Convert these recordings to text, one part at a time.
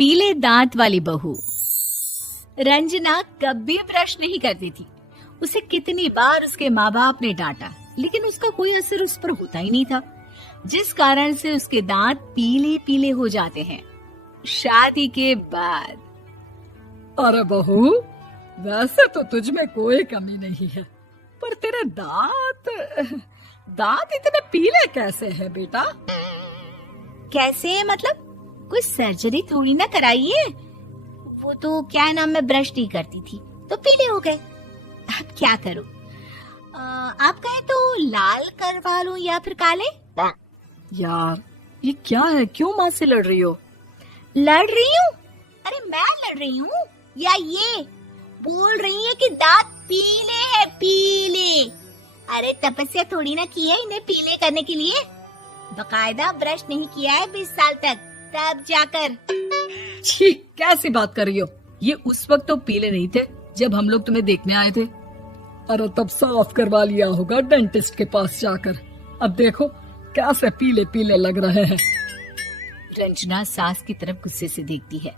पीले दांत वाली बहू। रंजना कभी ब्रश नहीं करती थी। उसे कितनी बार उसके माँ बाप ने डांटा, लेकिन उसका कोई असर उस पर होता ही नहीं था, जिस कारण से उसके दांत पीले पीले हो जाते हैं। शादी के बाद। अरे बहू, वैसे तो तुझ में कोई कमी नहीं है, पर तेरे दांत इतने पीले कैसे हैं बेटा? कैसे मतलब? कोई सर्जरी थोड़ी ना कराई है। वो तो क्या नाम, मैं ब्रश नहीं करती थी तो पीले हो गए। अब क्या करूं? आप कहें तो लाल करवा लूं या फिर काले? यार ये क्या है, क्यों माँ से लड़ रही हो? लड़ रही हूँ? अरे मैं लड़ रही हूँ या ये बोल रही है कि दांत पीले हैं, पीले। अरे तपस्या थोड़ी ना की है इन्हें पीले करने के लिए। बकायदा ब्रश नहीं किया है 20 साल तक, तब जाकर। छी, कैसी बात कर रही हो? ये उस वक्त तो पीले नहीं थे जब हम लोग तुम्हें देखने आए थे। अरे तब साफ करवा लिया होगा डेंटिस्ट के पास जाकर। अब देखो कैसे पीले पीले लग रहे हैं। रंजना सास की तरफ गुस्से से देखती है।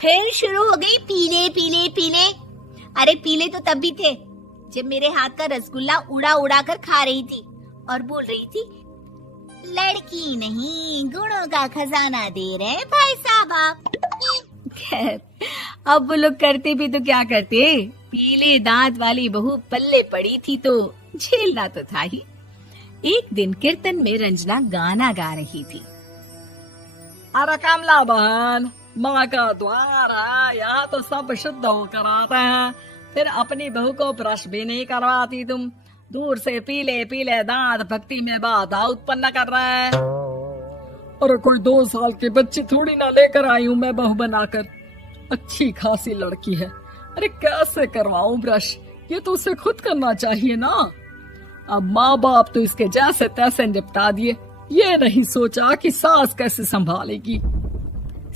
फिर शुरू हो गई पीले पीले पीले। अरे पीले तो तब भी थे जब मेरे हाथ का रसगुल्ला उड़ा उड़ा कर खा रही थी और बोल रही थी, लड़की नहीं गुणों का खजाना दे रहे भाई साहब आप। खैर, अब वो लोग करते भी तो क्या करते, पीले दांत वाली बहू पल्ले पड़ी थी तो झेलना तो था ही। एक दिन कीर्तन में रंजना गाना गा रही थी। अरे कमला बहन, माँ का द्वार है, यहाँ तो सब शुद्ध होकर आते हैं, फिर अपनी बहू को ब्रश भी नहीं करवाती तुम। दूर से पीले पीले दांत भक्ति में बाधा उत्पन्न कर रहे हैं। अरे कोई 2 साल के बच्चे थोड़ी ना लेकर आई हूँ मैं बहू बनाकर। अच्छी खासी लड़की है, अरे कैसे करवाऊं ब्रश? ये तो उसे खुद करना चाहिए ना। अब माँ बाप तो इसके जैसे तैसे निपटा दिए, ये नहीं सोचा कि सास कैसे संभालेगी।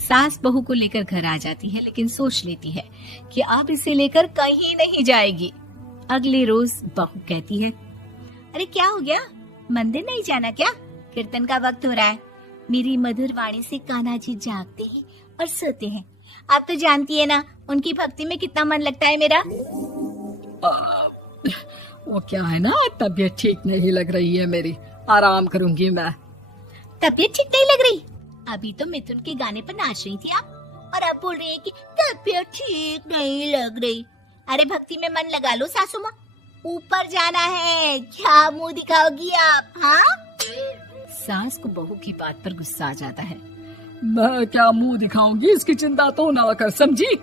सास बहू को लेकर घर आ जाती है, लेकिन सोच लेती है कि अब इसे लेकर कहीं नहीं जाएगी। अगले रोज बहू कहती है, अरे क्या हो गया, मंदिर नहीं जाना क्या? कीर्तन का वक्त हो रहा है। मेरी मधुर वाणी से कान्हा जी जागते हैं और सोते हैं। आप तो जानती है ना उनकी भक्ति में कितना मन लगता है मेरा। वो क्या है ना, तबीयत ठीक नहीं लग रही है मेरी, आराम करूंगी मैं। तबीयत ठीक नहीं लग रही? अभी तो मिथुन के गाने पर नाच रही थी आप, और अब बोल रही है कि तबीयत ठीक नहीं लग रही। अरे भक्ति में मन लगा लो सासू माँ, ऊपर जाना है, क्या मुंह दिखाओगी आप? हाँ? सास को बहू की बात पर गुस्सा आ जाता है। मैं क्या मुंह दिखाऊंगी, इसकी चिंता तो ना कर, समझी?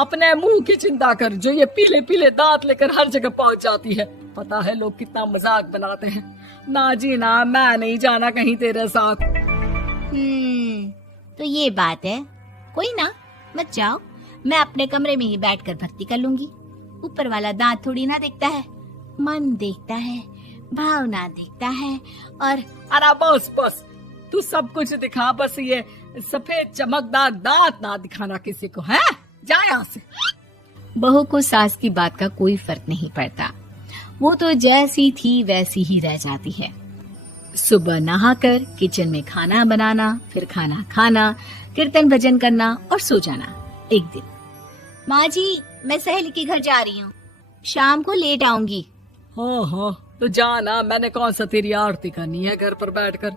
अपने मुंह की चिंता कर, जो ये पीले पीले दांत लेकर हर जगह पहुंच जाती है। पता है लोग कितना मजाक बनाते हैं। ना जी ना, मैं नहीं जाना कहीं तेरे साथ। तो ये बात है। कोई ना, मत जाओ, मैं अपने कमरे में ही बैठकर भक्ति कर लूंगी। ऊपर वाला दांत थोड़ी ना देखता है, मन देखता है, भावना देखता है। और अरे बस बस, तू सब कुछ दिखा, बस ये सफेद चमकदार दांत ना दिखाना किसी को, है? जा यहाँ से। बहू को सास की बात का कोई फर्क नहीं पड़ता, वो तो जैसी थी वैसी ही रह जाती है। सुबह नहाकर किचन में खाना बनाना, फिर खाना खाना, कीर्तन भजन करना और सो जाना। एक दिन, माँ जी मैं सहेली के घर जा रही हूँ, शाम को लेट आऊंगी। हाँ हाँ तो जाना, मैंने कौन सा तेरी आरती करनी है घर पर बैठकर।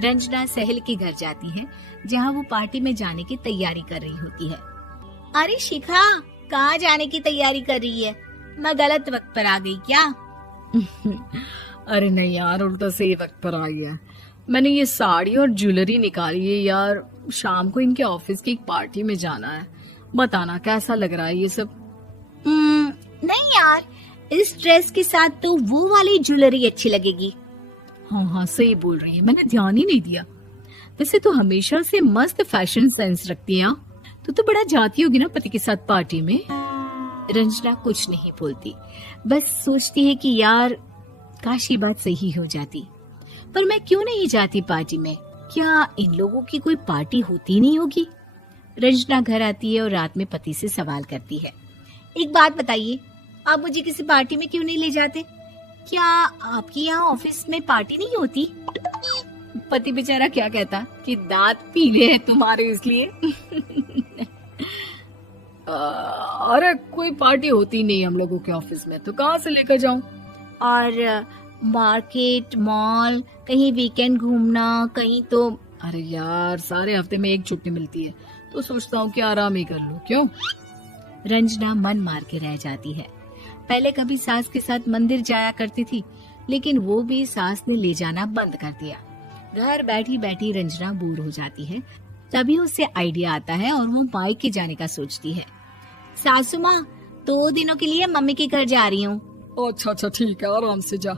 रंजना सहेली के घर जाती है, जहाँ वो पार्टी में जाने की तैयारी कर रही होती है। अरे शिखा, कहाँ जाने की तैयारी कर रही है? मैं गलत वक्त पर आ गई क्या? अरे नहीं यार, उल्टा सही वक्त पर आ गया। मैंने ये साड़ी और ज्वेलरी निकाली है यार, शाम को इनके ऑफिस की एक पार्टी में जाना है। बताना कैसा लग रहा है ये सब? नहीं यार, इस ड्रेस के साथ तो वो वाली ज्वेलरी अच्छी लगेगी। हाँ हाँ सही बोल रही है, मैंने ध्यान ही नहीं दिया। वैसे तो हमेशा से मस्त फैशन सेंस रखती है। तो बड़ा जाती होगी ना पति के साथ पार्टी में। रंजना कुछ नहीं बोलती, बस सोचती है कि यार काश ये बात सही हो जाती, पर मैं क्यों नहीं जाती पार्टी में? क्या इन लोगों की कोई पार्टी होती नहीं होगी? रंजना घर आती है और रात में पति से सवाल करती है, एक बात बताइए, आप मुझे किसी पार्टी में क्यों नहीं ले जाते? क्या आपके यहाँ ऑफिस में पार्टी नहीं होती? पति बेचारा क्या कहता कि दांत पीले हैं तुम्हारे इसलिए। अरे कोई पार्टी होती नहीं हम लोगों के ऑफिस में, तो कहाँ से लेकर जाऊं? और मार्केट, मॉल, कहीं वीकेंड घूमना, कहीं तो। अरे यार सारे हफ्ते में एक छुट्टी मिलती है, तो सोचता हूँ कि आराम ही कर लूं। क्यों? रंजना मन मार के रह जाती है। पहले कभी सास के साथ मंदिर जाया करती थी, लेकिन वो भी सास ने ले जाना बंद कर दिया। घर बैठी बैठी रंजना बोर हो जाती है। तभी उसे आइडिया आता है और वो मायके जाने का सोचती है। सासू माँ, 2 दिनों के लिए मम्मी के घर जा रही हूँ। अच्छा ठीक है, आराम से जा।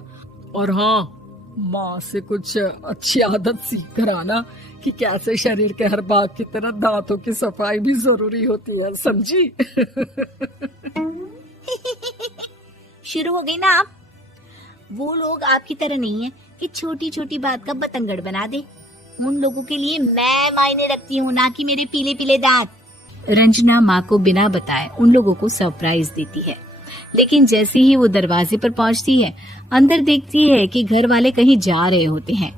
और हाँ, माँ से कुछ अच्छी आदत सीख कर आना कि कैसे शरीर के हर भाग की तरह दांतों की सफाई भी जरूरी होती है, समझी? शुरू हो गई ना आप। वो लोग आपकी तरह नहीं है कि छोटी छोटी बात का बतंगड़ बना दे। उन लोगों के लिए मैं मायने रखती हूँ, ना कि मेरे पीले पीले दांत। रंजना माँ को बिना बताए उन लोगों को सरप्राइज देती है, लेकिन जैसे ही वो दरवाजे पर पहुंचती है, अंदर देखती है कि घर वाले कहीं जा रहे होते हैं।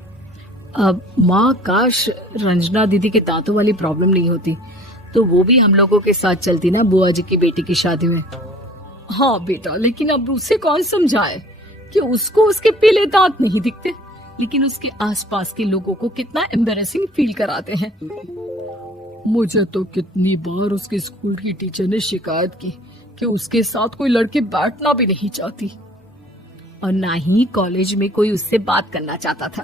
अब माँ, काश रंजना दीदी के दांतों वाली प्रॉब्लम नहीं होती, तो वो भी हम लोगों के साथ चलती ना बुआ जी की बेटी की शादी में। हाँ बेटा, लेकिन अब उसे कौन समझाए कि उसको उसके पीले दांत नहीं दिखते, लेकिन उसके आसपास के लोगों को कितना एम्बैरेसिंग फील कराते हैं। मुझे तो कितनी बार उसके स्कूल की टीचर ने शिकायत की कि उसके साथ कोई लड़की बैठना भी नहीं चाहती, और ना ही कॉलेज में कोई उससे बात करना चाहता था।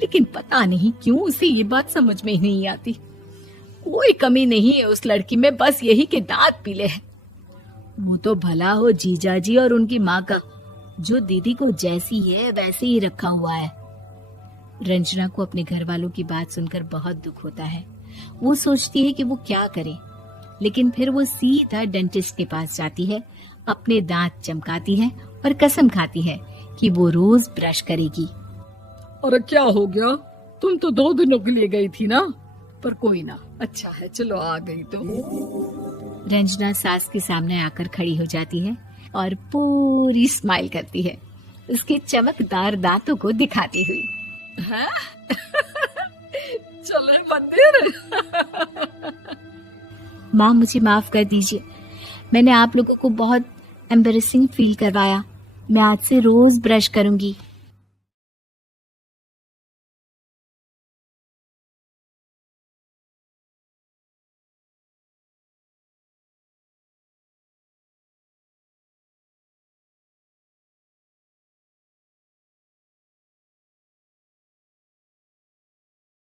लेकिन पता नहीं क्यों उसे ये बात समझ में ही नहीं आती। कोई कमी नहीं है उस लड़की में, बस यही कि दांत पीले हैं। वो तो भला हो जीजा जी और उनकी माँ का, जो दीदी को जैसी है वैसे ही रखा हुआ है। रंजना को अपने घर वालों की बात सुनकर बहुत दुख होता है। वो सोचती है कि वो क्या करे, लेकिन फिर वो सीधा डेंटिस्ट के पास जाती है, अपने दांत चमकाती है और कसम खाती है कि वो रोज ब्रश करेगी। अरे क्या हो गया? तुम तो 2 दिनों के लिए गई थी ना, पर कोई ना, अच्छा है, चलो आ गई तो। रंजना सास के सामने आकर खड़ी हो जाती है और पूरी स्माइल करती है, उसके चमकदार दांतों को दिखाती हुई। चले मंदिर। माँ, मुझे माफ कर दीजिए, मैंने आप लोगों को बहुत एम्बैरेसिंग फील करवाया। मैं आज से रोज ब्रश करूंगी।